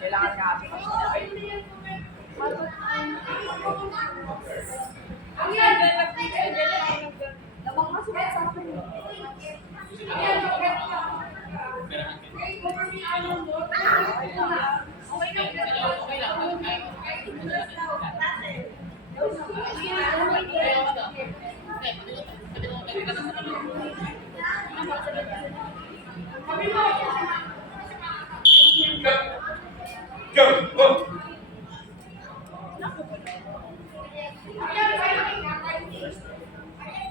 Kailangan nga.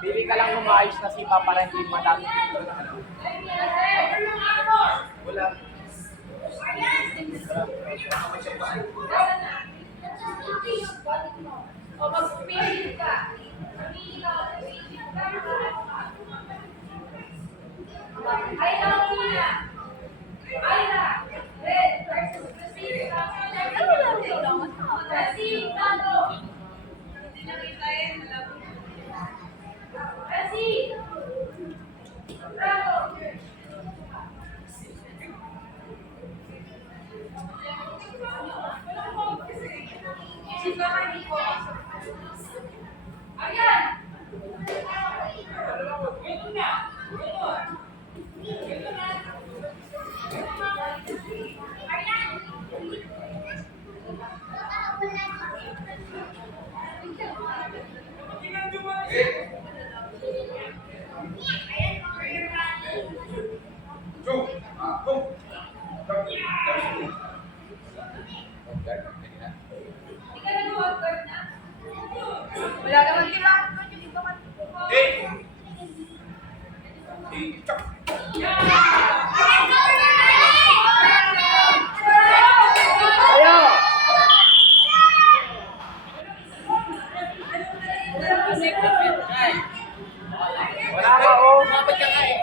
Pili ka lang umayos na si Papa para hindi madami. Wala. O magpili ka. Ay lang muna. Ay lang. Red versus Brazil. Brazil, Tato. Hindi na kita eh. Brazil. Bravo. Ayan. Ito na. Wala naman sila. Wala ka o. Mabot ka nga eh.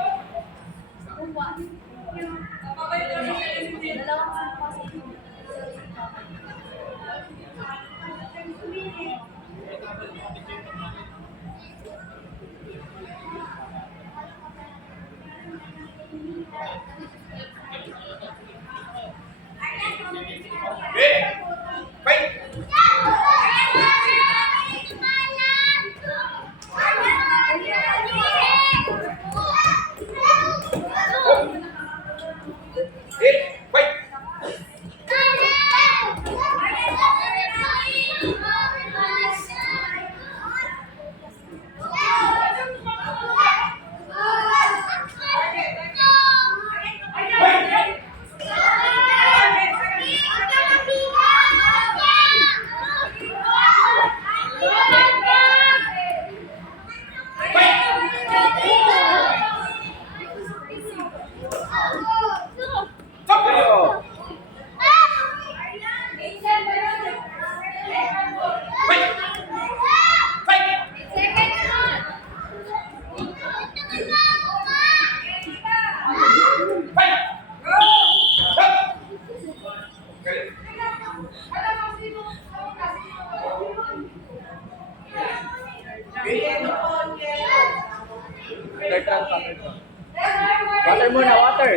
na, water.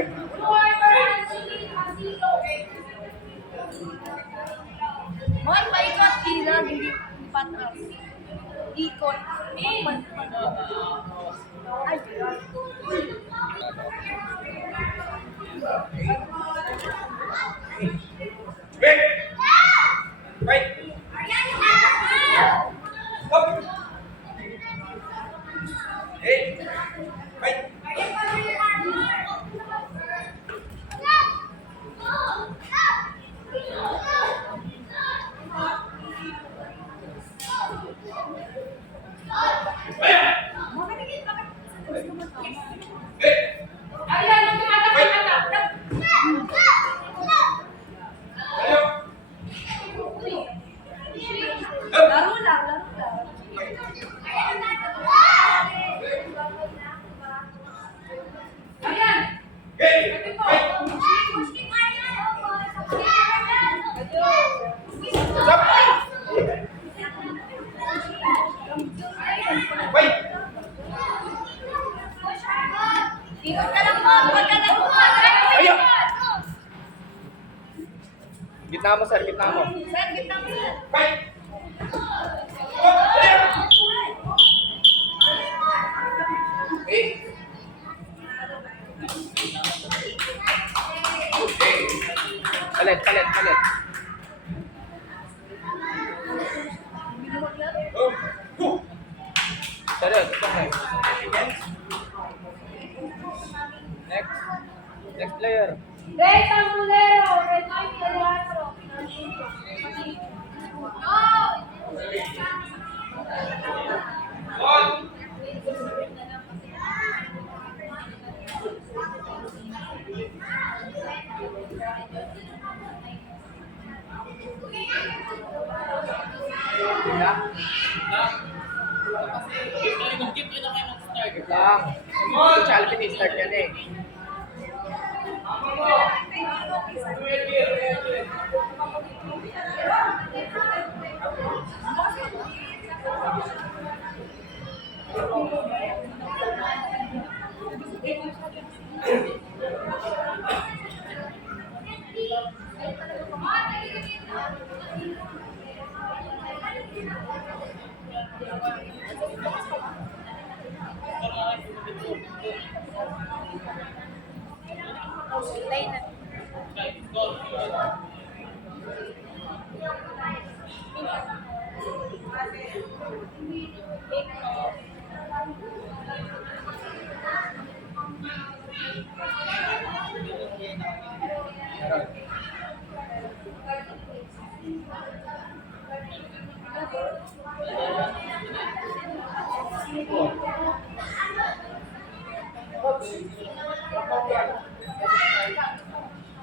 Moy, paikot. Hindi patras. Ikot. Ay, Wait! Wait! Stop! Hey! Wait! Hey! laro lang. Hey! Wait! Ikot ka lang mo. Ikot ka lang mo. Ayaw! Gitna mo, sir. Gitna mo. Sir, gitna mo yan. Wait! Hey! Palit, palit, palit. Oh! Go! Sir, okay. Next. Next player. Red Tambulero. Red Mike Alejandro. One! Gitna. Lang. Si Chalvin, start yan eh.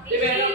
Hey, man.